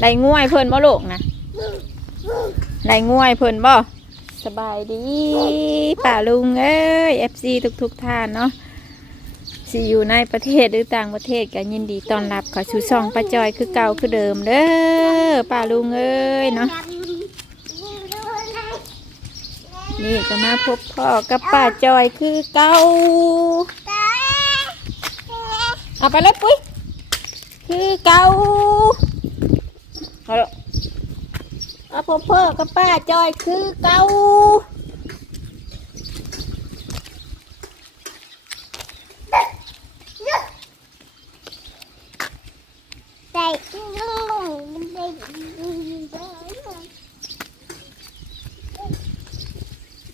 ได้ง่วยเพิ่นบ่ลูกนะได้ง่วยเพิ่นบ่สบายดีป่าลุงเอ้ย FC ทุกๆท่านเนาะสิอยู่ในประเทศหรือต่างประเทศก็ยินดีต้อนรับเข้าสู่ช่องป้าจอยคือเก่าคือเดิมเด้อป่าลุงเอ้ยเนาะนี่ก็มาพบพ่อกับป้าจอยคือเก่าเอาไปเลยปุ้ยคือเก่า เอาละเอาพบพ่อกับป้าจอยคือเก่า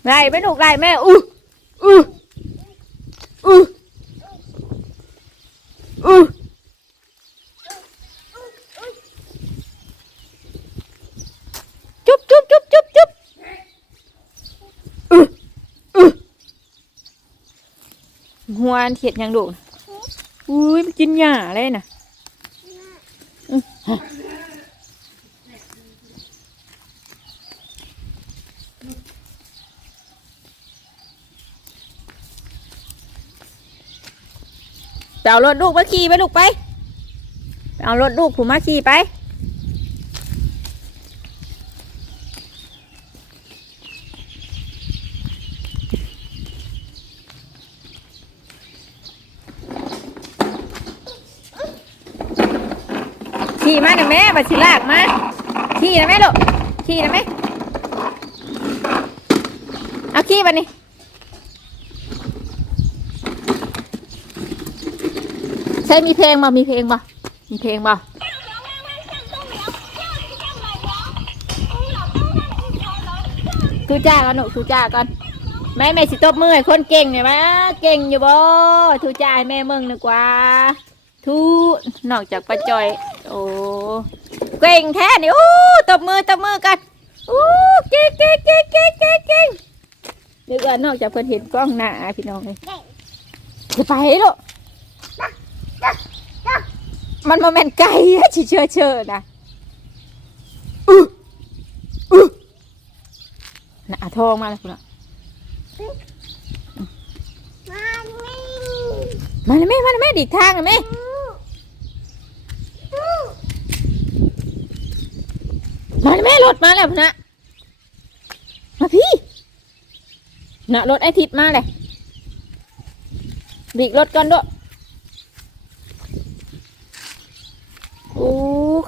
ไล่ไม่ถูกไล่แม่อู้อู้อู้อู้จุ๊บจุ๊บจุ๊บจุ๊บจุ๊บอู้อู้ หัวอันเทียดยังดุอุ้ยกินหญ้าเลยนะอื้อฮะไปเอารถลูกมาขี่ไปลูกไป เอารถลูกผมมาขี่ไป ขี่มาหน่อยแม่บัดสิลากมาขี่นะแม่ลูกขี่นะแม่เอาขี่บัดนี้ใช่มีเพลงบ่มีเพลงบ่มีเพลงบ่ทูจ้าก่อนหนูทูจ้าก่อนแม่แม่สิตบมือให้คนเก่งเนี่ยไหมเก่งอยู่บ่ทูจ้าให้แม่มึงดีกว่าทูนอกจากป้าจอย อ้เก่งแท้นี่โอ้ตบมือตบมือกันโอ้เก่งเก่งเก่งเก่งเก่งเก่งเดี๋ยวก่อนนอกจากเพิ่นเห็นกล้องหน้าพี่น้องเลยจะไปลูกมันมาแม่นไก่อะชิเชื่อเชื่อนะอู้อู้น่ะอะโทรมาแล้วคุณอะมาเลยแม่มาเลยแม่ดีกทางเลยแม่ มาเลยแม่รถมาแล้วนะมาพี่นะรถไอทิพมาเลยบีกรถก่อนด้วยโอ้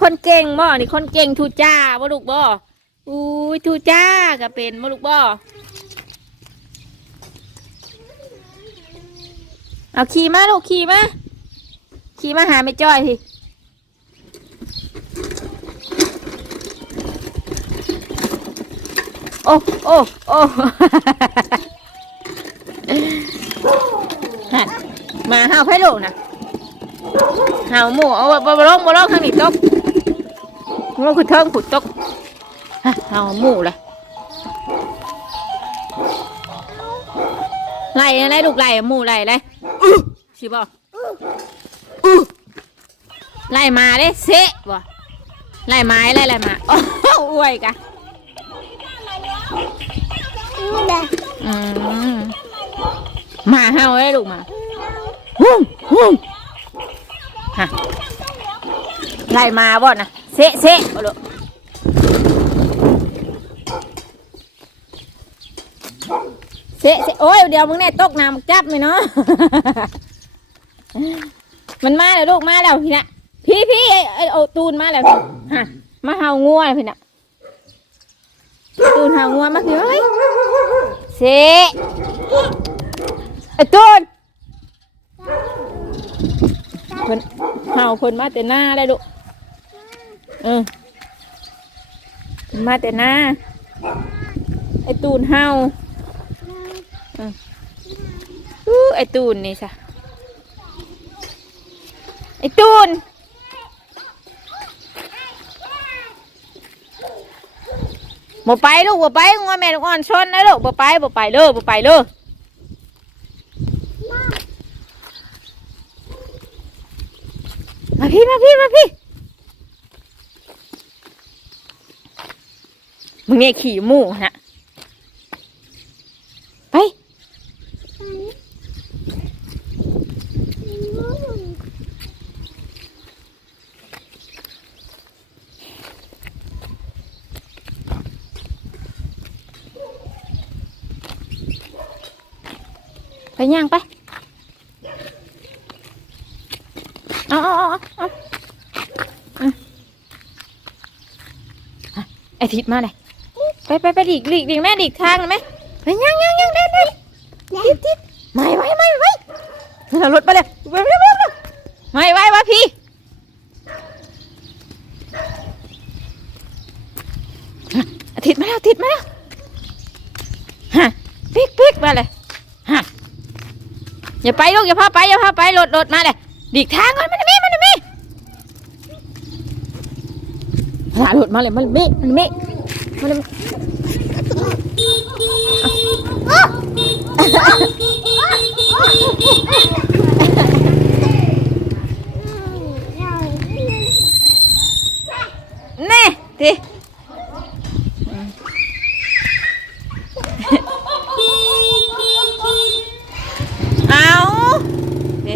คนเก่งบ่นี่คนเก่งทูจ้าบ่ลูกบ่อู้ยทูจ้าก็เป็นบ่ลูกบ่เอาขี่มาลูกขี่มาขี่มาหาไม่จ้อยพี่ โอ้โอ้โอ้ฮะมาห้าวไผ่ลูกนะห้าวหมูเอาบบ่ลงบ่ลงทางนี้ตกงูคือเทิงขุดตกฮะห้าวหมูเลยไล่อะไรลูกไล่หมูไล่ไรอื้อสิบ่อื้อไล่มาเลยเสะบ่ไล่ไม้ไล่ไล่มาโอ้อวยกะ อืมมาเฮาได้ลูกมาหุ่มหุ่มฮะไล่มาบ่นะเซะเซะบ่ลูกเซะเซะโอ้ยเดี๋ยวมึงเนี่ยตกน้ำจับไหมเนาะมันมาแล้วลูกมาแล้วพี่นะพี่พี่ไอ้ไอ้โอาตูนมาแล้วฮะมาเฮางัวพี่นะตูนเฮางัวมาพี่เฮ้ย เสไอ้ตูนเพิ่นเห่าเพิ่นมาแต่หน้าได้ลูกเออเพิ่นมาแต่หน้าไอ้ตูนเห่าเอออู้ไอ้ตูนนี่จ้ะไอ้ตูน บ่ไปลูกบ่ไปงอวแม่ลูกอ่อนชนนะลูกบ่ไปบ่ไปเด้บ่ไปเด้มาพี่มาพี่มาพี่มึงเนี่ยขี่มูฮะ ย่างไป เอาเอาเอาเอาอะไอทิศมาเลยไปไปไปหลีกหลีกหลีกแม่หลีกทางเลยไหมไปย่างย่างย่างเดินเดินทิศทิศไม่ไม่ไม่ไม่เอารถไปเลยไปไปไปไปไม่ไม่วะพี่อะอาทิศมาแล้วอาทิศมาแล้วฮะปิกปิกมาเลย อย่าไปลูกอย่าพาไปอย่าพาไปรถรถมาเลยดีกทางก่อนมันมีมันมีหารถมาเลยมันมีมันมีมันมีแน่ดิเอาดิ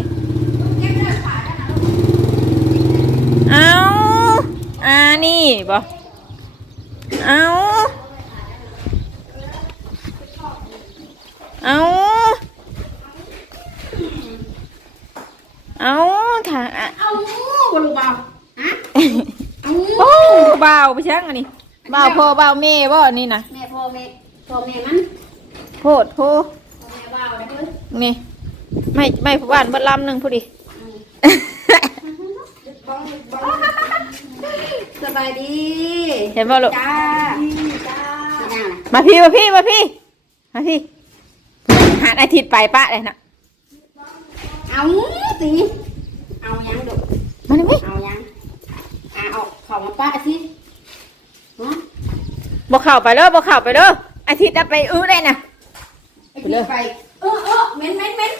เอาอ่านี่ บ่เอาเอาเอาถ่าอะเอาบลูเบาฮะเอาโอ้เบาไปช่างอันนี้เบาพ่อเบาแม่บ่อันนี้นะแม่พ่อแม่พ่อแม่มันโพดโพพ่อแม่เบาได้เพิ่นนี่ไม่ไม่ผู้บ้านเบัดลำหนึ่งพอดี บ้องบ้องสบายดี เห็นบ่ลูกจ้าจ้าจ้ามาพี่มาพี่มาพี่มาพี่หาอาทิตย์ไปปะเลยนะเอาตีเอายังดุมาเลยไหมเอายังอะเอาของมาป้าสิฮะบอกเข่าไปเด้อบอกเข่าไปเด้ออาทิตย์จะไปอื้อได้นะไอ้ที่ไปเออเออเหม็นเหม็นเหม็น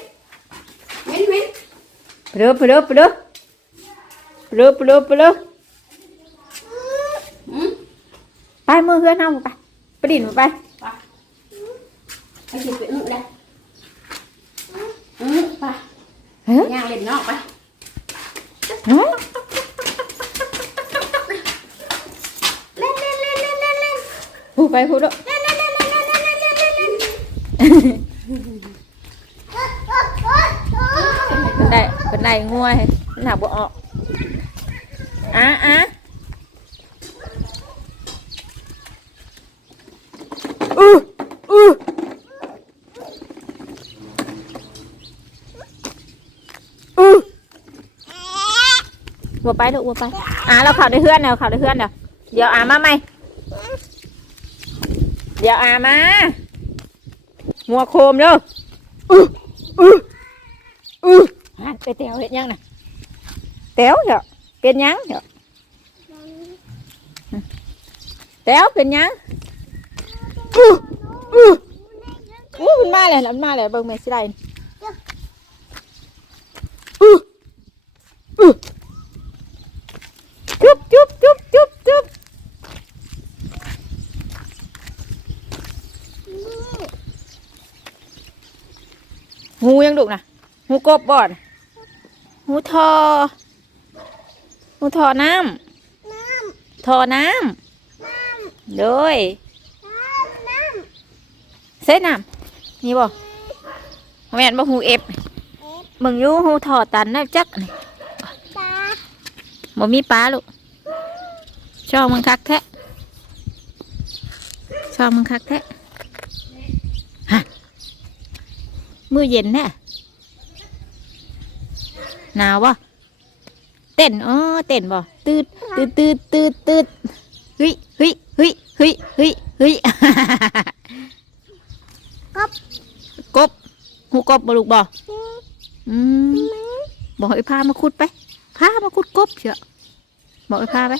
เหม็นเหม็นไปเด้อไปเด้อไปเด้อไปเด้อไปเด้อไปเด้ออืม ไป มือเพื่อนเอาไปไปดินไปไปไอ้ที่ไปอึได้อืมไปเฮ้ยย่างเล่นนอกไปเฮ้ยเล่นเล่นเล่นเล่นเล่นเล่นพูดไปพูดเด้อเล่นเล่นเล่นเล่นเล่นเล่นเล่นเล่นเล่นเป็นได้เป็นได้งัวให้มันหาบ่ออกอะอะอืออืออือ บัวไปลูกบัวไปอะเราเข่าได้เพื่อนเดี๋ยวเข่าได้เพื่อนเดี๋ยวเดี๋ยวอ่ามาไหมเดี๋ยวอ่ามาหัวโคมเด้ออืออืออืออะไปเตียวเห็นยังน่ะเตียวเหรอเป็นยังเหรอเตียวเป็นยังอืออืออู้มันมาเลยนะมันมาเลยเบิ่งเมสิได้นี่อืออือจุ๊บจุ๊บจุ๊บจุ๊บจุ๊บหูยังดุนะ หูกบบ่อนหูทอหูทอน้ำทอน้ำโดยเส้นน้ำนี่บ่แม่นบ่หูเอฟมึงอยู่หูทอตันนะจักนี่บ่มีปลาลูกชอบมึงคักแท้ชอบมึงคักแท้ฮะมือเย็นแน่ หนาวบ่เต้นอ๋อเต้นบ่ตืดตืดตืดตืดตืดเฮ้ยเฮ้ยเฮ้ยเฮ้ยเฮ้ยเฮ้ยกบกบหูกบบ่ลูกบ่อืมบอกให้พามาขุดไปพามาขุดกบเชียวบอกให้พาไป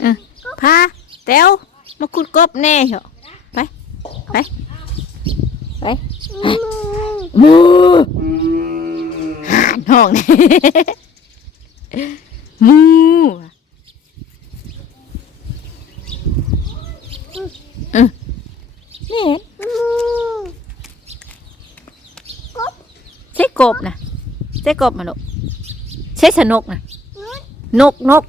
เออพาแต้วมาขุดกบแน่เชียวไปไปไปมูห่าน ห้องนี่มูนี่ใช่กบนะใช่กบมาลูกใช่สนุกนะนกนก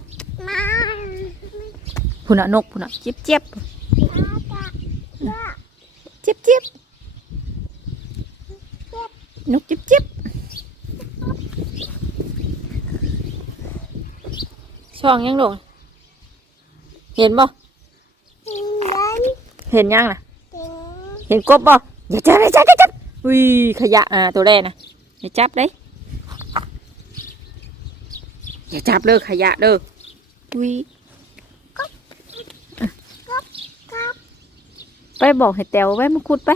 พุ่ะนกพุ่นเจี๊บเจี๊ยบเจี๊ยบเจี๊ยบนกเจี๊บเจี๊ยบ ช่องยังลงเห็นบ่เห็นยังน่ะเห็นกบบ่อย่าจับอย่าจับอย่าจับอุ้ยขยะอ่าตัวแรกนะอย่าจับเลยอย่าจับเด้อขยะเด้ออุ้ยไปบอกให้แตวไว้มาขุดไป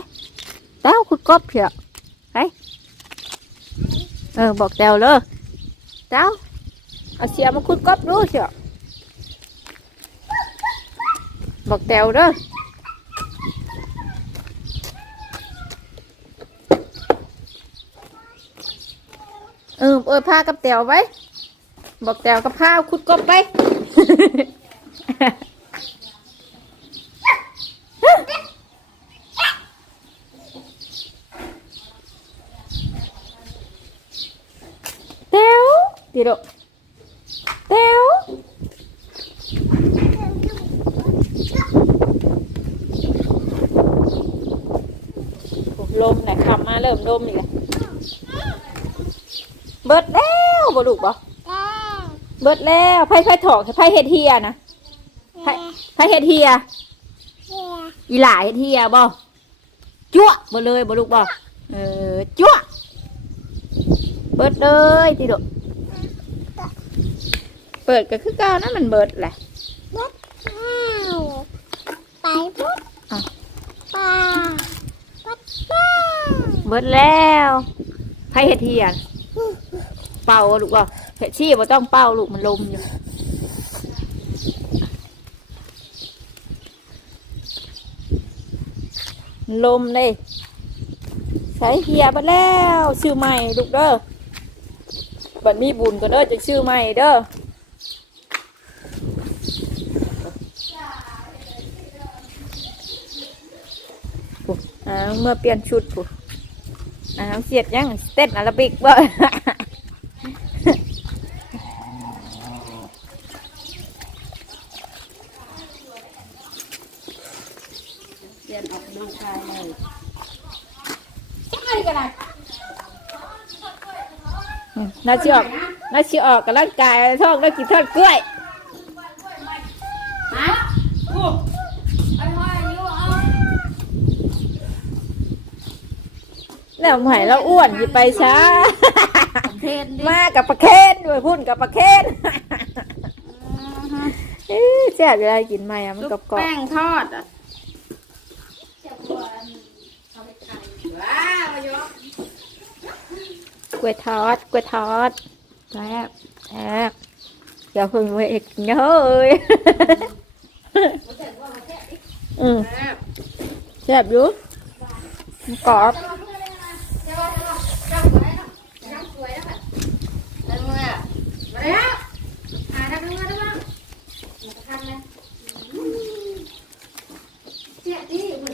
แตวขุดกบเถอะไปเออบอกแตวเลยแตว เอาเสียมาคุดกบรู้เชียวบอกแตวเด้อเออเออผ้ากับแตวไว้ บอกแตวกับผ้าคุดกบไป แตวดีดอกแตวโอ้ลมไหนะขับมา เริ่มลมอีกแล้วเบิดแล้วบ่ลูกบ่เบิดแล้วไพ่ไพ่ถอกไพ่เฮ็ดเฮียนะไพ่ไพ่เฮ็ดเฮียอีหลาเฮ็ดเฮียบ่จั่วบ่เลยบ่ลูกบ่เออจั่วเบิดเลยติโดเปิดก็คือเก่านะมันเบิดแหละไปปุ๊บ อะ ปลาปั๊บป้า เบิดแล้วไพ่เฮ็ดเฮียนเป่าลูกบ่เฮ็ดชี้บ่ต้องเป่าลูกมันลมอยู่ลมเลยใช้เฮียบัดแล้วชื่อใหม่ลูกเด้อบัดมีบุญก็เด้อจะชื่อใหม่เด้อปุ๊อ่าเมื่อเปลี่ยนชุดปุ๊ อ่าเสียดยังเต้นอาราบิกบ่เรียนออกกำลังกายเลยอืมน่าชิออกน่าชิออกกำลังกายท้องน่ากินทอดกล้วย ฮะโอ้ไอ้ห้อยนิ้วเอา แล้วหมายเราอ้วนอยู่ไปช้าเพนดิมากับประเคนด้วยพุ่นกับประเคนเอ๊ะแซ่บเวลากินไหมอะมันกรอบกรอบแป้งทอดอะว้าวมายกกล้วยทอดกล้วยทอดแซ่บแซ่บเดี๋ยวเพิ่งไว้อีกเยอะเลยอืมแซ่บแซ่บอยู่มันกรอบได้เมื่อมาแล้วหาทำเมื่อได้บ้างทำเลยเจ๊ดิเหมือนมาจะช่วย มัน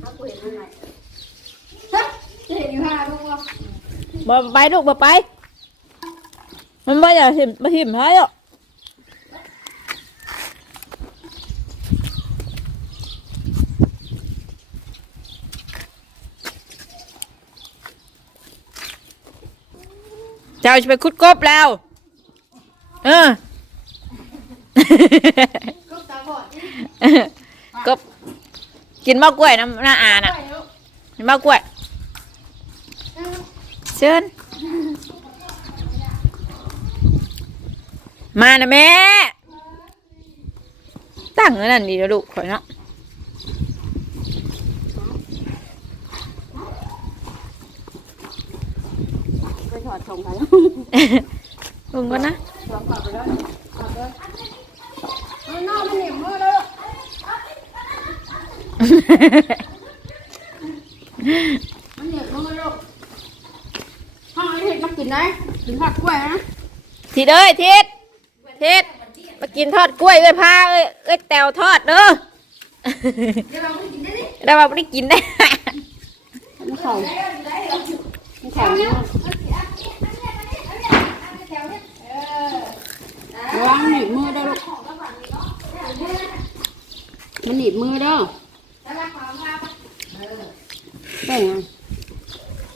เขาคุยมันหน่อยเฮ้ยเจ๊อยู่ห้าลูกวะบ่ไปลูกบ่ไป มันบ่อยากหิมมาหิมให้หรอก จ้าจะไปคุดกบแล้ว เออก็ตาบอดกบกินมะกล้วยน้ำหน้าอาน่ะกินมะกล้วยเชิญมานะแม่ ตั้งไว้นั่นดีแล้วลูกข่อยเนาะ ไปถ อดของไปลุงก็นะถอดไปแล้วถอดเลยเอาหน้ามันเหนียวมือเลยมันเหนียวมือลูกห้องไอ้เห็ดมากินได้กินทอดกล้วยนะทีเด้ยทิศทิศมากินทอดกล้วยเอ้ยพาเอ้ยเอ้ยแตวทอดเด้อเดี๋ยวเราไปกินได้ดิได้มาไม่ได้กินได้มันเข่ามันเข่าเนี่ย วางหนีบมือได้ลูก มันหนีบมือเด้อแบ่งอะ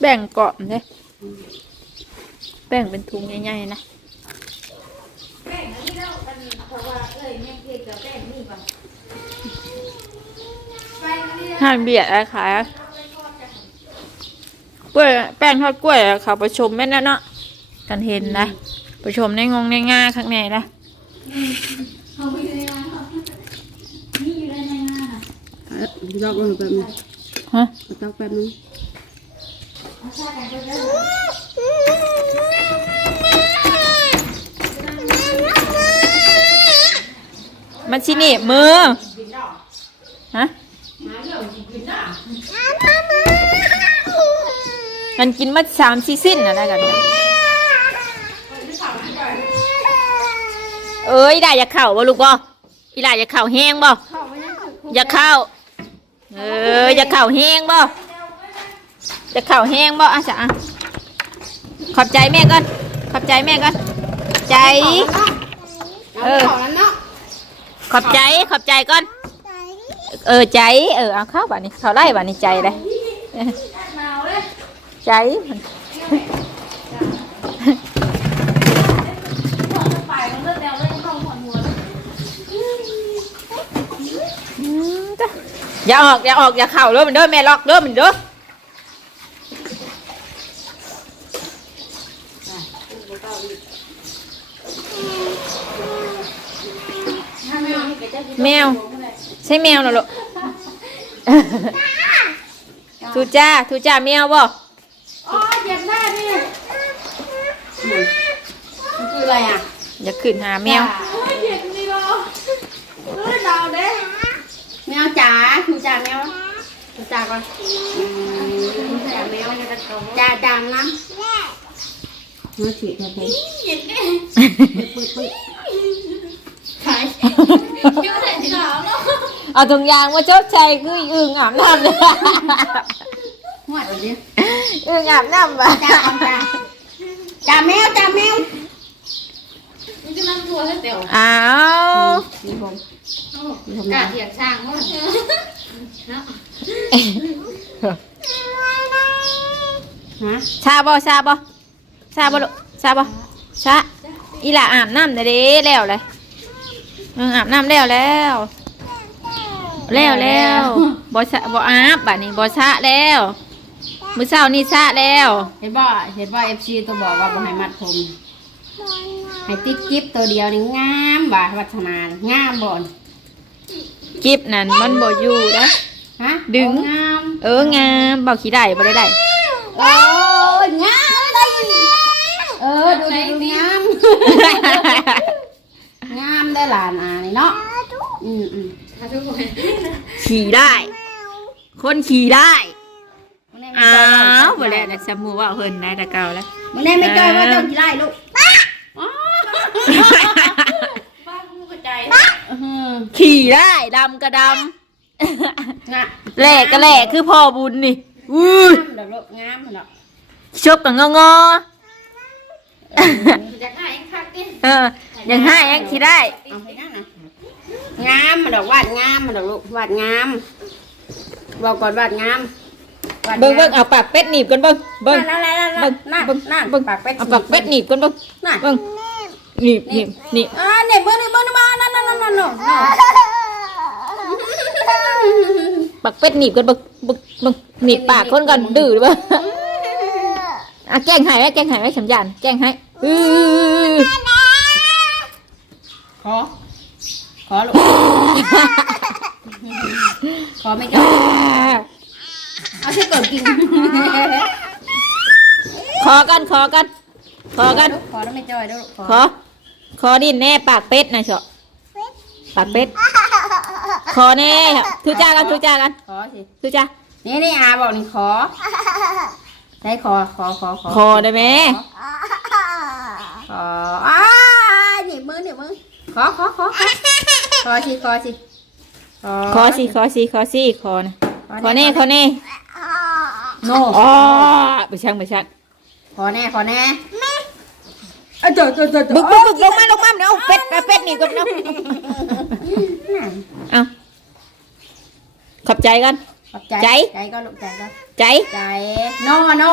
แบ่งเกาะเลยแบ่งเป็นถุงใหญ่ๆนะห่านเบียดอะไรขายอะกล้วยแป้งทอดกล้วยอะเขาประชมแม่นแล้วเนาะกันเห็นนะ ประชมในงงในง่าข้างในนะลอกมันแป๊บนึงฮะตักแป๊บนึงมันชิหนีบมือ ฮะมันกินมาสามซีสิ้นอะไรกันเนี่ย เอ้ยได้อย่าเข่าบ่ลูกบ่อีหล่าอย่าเข่าแห้งบ่อย่าเข่าเอออย่าเข่าแห้งบ่อย่าเข่าแห้งบ่อะจ้ะอะขอบใจแม่ก่อนขอบใจแม่ก่อนใจเอาเข่านั้นเนาะขอบใจขอบใจก่อนเออใจเออเอาเข้าบ้านนี้เขาไล่บ้านนี้ใจเลยใจมันอืมจ้ะ อย่าออกอย่าออกอย่าเข่าเด้อมันเด้อแม่ล็อกเด้อมันเด้อแมว ใช่แมวเหรอลูกทูจ้าทูจ้าแมวบ่อ๋อเหยียบหน้าดิมันคืออะไรอะ อย่าขึ้นหาแมวเหยียบนี่เหรอเออเราเด้แมวจ๋าคือจ๋าแมวคือจ๋าก่อนอืมจ๋าแมวจ๋าจ๋าน้ำมาฉีดไปขายคิ้วไหนสีขาวเนาะเอาถุงยางมาชด ใช้คืออึ่งอาบน้ำเลยหัวดดิอึ่งอาบน้ำบ่จ๋าจ๋าจ๋าแมวจ๋าแมวมั นจะนั่งตัวให้เตียวอ้าวนี่ผมนี่ผมกะนะเถียงช่างว่าฮะชาบ่ชาบ่ชาบ่ลูกชาบ่ชาอีหล่าอาบน้ำเด้อเด้แล้วเลยอึ่งอาบน้ำแล้วแล้วแล้วแล้วบ่ชะบ่อาบบัดนี้บ่ชะแล้วมื้อเช้านี่ชะแล้วเห็นบ่เห็นว่าเอฟซีตัวบอกว่าบ่ให้มัดผม ให้ติดกิ๊บตัวเดียวนี่งามบ่าวัฒนางามบ่นกิบนั่นมันบ่อยู่นะ ฮะดึง โอ้งามเอองามเบาขี้ได้บ่ได้ได้โอ้ยงามเลยเออดูดิดูงามงามได้หลานอานี่เนาะอืมอืมถ้าทุกคนขี่ได้ คนขี่ได้มึงได้อ้าไม่จ้อยวบ่แล้วนะสมูว่าเฮินได้แต่เก่าแล้วมึงได้ไม่จ้อยว่าต้องกี่ไร่ลูก บ้านกูกระจายอื้อหือขี่ได้ดำก็ดน่ะำแหลกก็แหลกคือพ่อบุญนี่อู้งามดอกลูกงามดอกชกกับงองอจะฆ่าเองคักดิเออยังให้ยังขี่ได้ เอาไปนั่นนะงามมาดอกวาดงามมาดอกลูกวาดงามบอกก่อนวาดงามวาดงามเบิ่งเบิ่งเอาปากเป็ดหนีบกันเบิ่งเบิ่งนั่นนั่นนั่นเบิ่งนั่นเบิ่งนั่นเบิ่งปากเป็ดเอาปากเป็ดหนีบกันเบิ่งนั่นเบิ่ง หนีบหนีบหนีบอ่าเนี่ยเบิ่งนี่เบิ่งนี่มานั่นนั่นนั่นนั่นนั่นปากเป็ดหนีบกันเบิ่งเบิ่งเบิ่งหนีบปากคนก่อนดื้อหรือเปล่าอะแกล้งใหายไว้แกล้งใหายไว้สำยานแกล้งให้อื้อขอ ขอลูกขอไม่จ้อยเอาช่วยก่อนกินขอกันขอกัน ขอกัน ขอแล้วไม่จ้อยด้วยขอขอ ขอดินแน่ปากเป็ดนะเชาะปากเป็ด ขอแน่ทุจ้ากันทุจ้ากัน ขอสิทุจ้านี่นี่อาบอกนี่ขอ ได้ขอขอขอขอขอได้ไหมขออ้าหนีบมือหนีบมือขอขอขอขอขอสิขอสิขอสิขอสิขอสิขอนะขอแน่ขอแน่โน่อ๋อไปช่างไปช่างขอแน่ขอแน่ เอ้ยเจอเจอเจอเจอบึกบึกบึกลงมาลงมาเดี๋ยวเอาเป็ดเอาเป็ดนี่ก่อนเนาะเอาขอบใจกันขอบใจใจ ใจก็ลูกใจก็ใจใจโน่โน่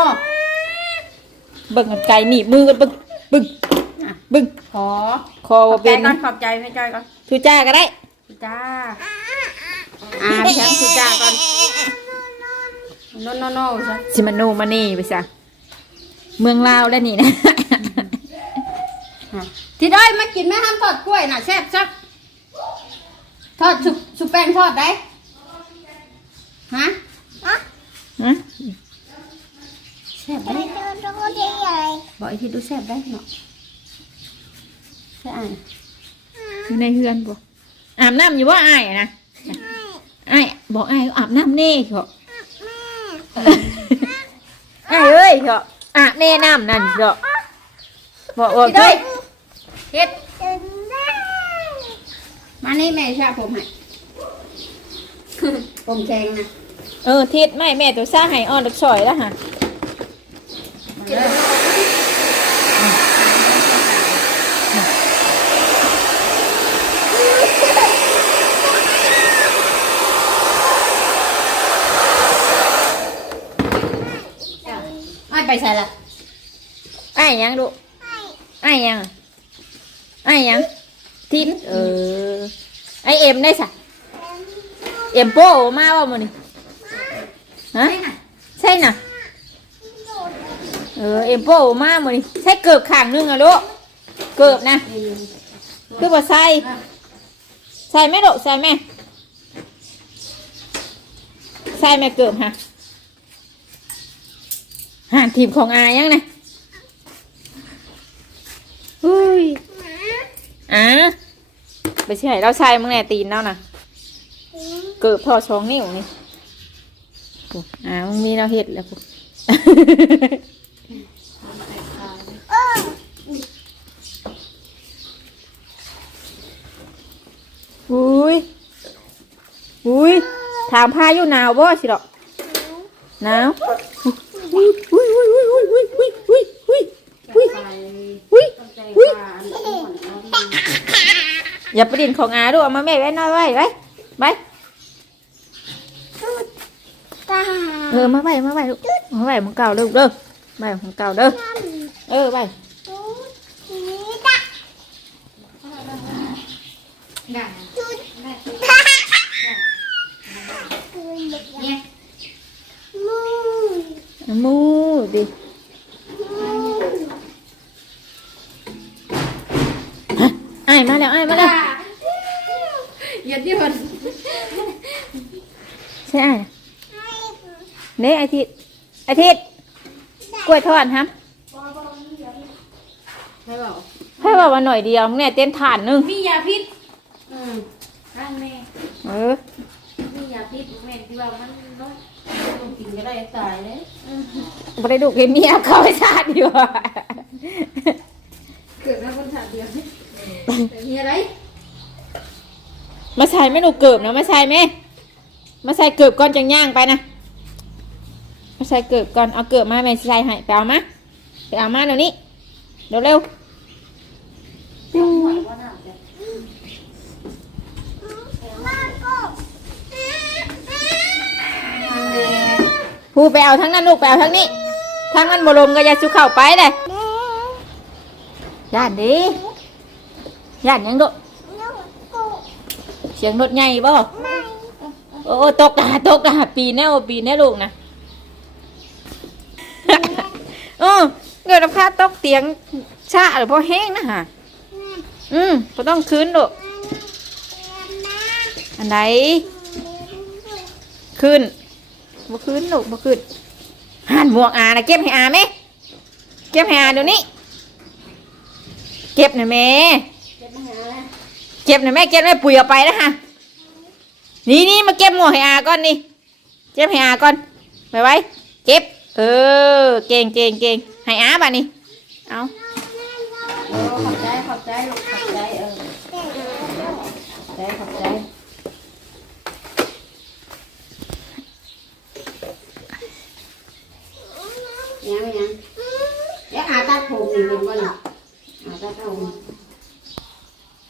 เบิ่งกันไก่หนีบมือกันบึกบึกบึกขอคอขอบใจเป็นก่อนขอบใจไม่ใจก่อนทูจ้าก็ได้จ้าอ่าพี่แชมป์ทุจ้าก่อนโน่โน่โน่ซะชิมาโนมานี่ไปซะเมืองลาวแล้วนี่นะอะ ที่ได้มากินแม่ห้ามทอดกล้วยน่ะแซ่บจักทอดสุสุแป้งทอดได้ฮะฮะแซ่บไปได้ดูดูดีใหญ่บอกอีกทีดูแซ่บได้เนาะใช่อะอยู่ในเฮือนบ่อาบน้ำอยู่ว่าอ้ายอะนะอ้ายบอกอ้ายอาบน้ำเน่เหรออ้ายเอ้ยเหรออาบแน่น้ำนั่นเหรอบอกว่าพี่ด้เฮ้อยย เฮ็ดดึงได้มานี่แม่ชาผมให้ ผมแข็งนะเออทิศไม่แม่ตัวซ่าให้อ่อนดักซอยแล้วฮะมาเด้อไอ้ไปใส่ละอ้ายยังดูอ้ายยัง อ้ายยังทิศเออไอเอ็มได้สะเอ็มโป้มาว่ามันนี่ฮะใช่น่ะเออเอ็มโป้มามันนี่ใช่เกือบข้างนึงอะลูกเกือบนะคือว่าใส่ใส่ไหมลูกใส่ไหมใส่ไหมเกือบฮะหานทีมของอายังไงเฮ้ยอะ ไปใช่เราใส่มึงแน่ตีนแล้วนะเกือบพอสองนิ้วนี่โอ้อ่ามึงมีเราเห็ดแล้วปุ๊อุ้ยอุ้ยถามพายุหนาวบ่สิดอกหนาวอุ้ยอุ้ยอุ้ยอุ้ยอุ้ยอุ้ยอุ้ยอุ้ยอุ้ยอุ้ยอุ้ย อย่าไปดินของอาดูเอามาแม่ไว้หน้อยไว้ไว้ไว้ตาเออมาไว้มาไว้ลูกมาไว้ของเก่าเด้อเด้อไว้ของเก่าเด้อเออไว้ดูนี่ตาด่าดูตาดูเนี่ยมูมูดิ เด้ไอาทิตย์ไอาทิตย์กล้วยทอดครับใช่เปล่าให้ว่าวันหน่อยเดียวมึงเนี่ยเต้นถ่านหนึงมียาพิษอืมร่างแม่เออมียาพิษแม่ที่ว่ามันน้อยต้องกินก็ได้ตายเลยบริดุกเมียเขาไปชาติดีกว่าเกิดมาคนถาเดียวแต่มีอะไรมาใส่ไม่หนูเกิบนะมาใส่ไหมมาใส่เกิบก่อนจังย่างไปนะ มาใส่เกิบก่อนเอาเกิบมาแม่ใส่ให้ไปเอามาไปเอามาเดี๋ยวนี้เร็วเร็วมาก็ๆผู้ไปเอาทั้งนั้นลูกไปเอาทั้งนี้ ทั้งนั้นบรมก็อยาสุเข้าไปเลยย่านดิย่านหยังดุน้องกูเสียงรถใหญ่บ่โอ้ตกดาตกดาปีแน่วปีแน่ลูกนะ เออเกิดพลาดตกเตียงชาหรือพอแห้งนะฮะอืมก็ต้องคืนลูกอันไหนคืนบ่คืนลูกบ่คืนหันหมวกอานะเก็บให้อาไหมเก็บให้อาเดี๋ยวนี้เก็บหน่อยแม่เก็บหน่อยแม่เก็บหน่อยปุ๋ยเอาไปนะฮะนี่นี่มาเก็บหมวกให้อาก่อนนี่เก็บให้อาก่อนไปไว้เก็บ เออ เก่งเก่งเก่งให้อาบ้านี่เอาโอ้ขอบใจขอบใจลูกขอบใจเออขอบใจขอบใจยังยังเดี๋ยวอาตัดผมนี่มันบ่หลับอาตัดเอา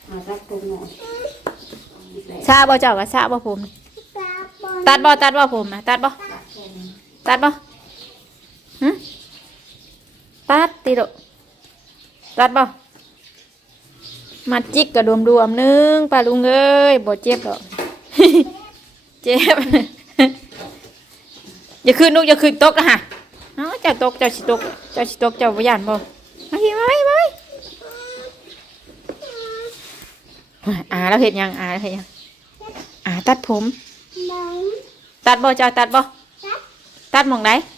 อาตัดผมหน่อยซาบ่เจ้ากับซาบ่ผมตัดบ่ตัดบ่ผมนะตัดบ่ตัดบ่ หึตัดติโดตัดบ่มาจิกกระดวมๆหนึงป้าลุงเอ้ยบ่เจ็บหรอกเจ็บอย่าขึ้นลูกอย่าขึ้นตกนะฮะเอ้าเจ้าตกเจ้าสิตกเจ้าสิตกเจ้าบ่ย่านบ่มาพี่มาพี่มาพี่อ่าแล้วเห็นยังอ่าแล้วเห็นยังอ่าตัดผมน้องตัดบ่เจ้าตัดบ่ตัดหมองไหนมาจะ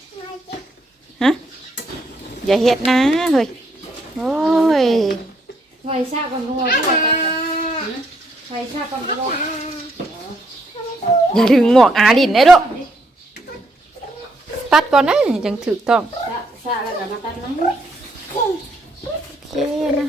ฮะอย่าเห็ดนะเฮ้ยโอ้ยไฟชาบกันงัวไฟชาบกันงัวอย่าดึงหมวกอาดินได้ลูกตัดก่อนนะยังถูกต้อง โอเคนะ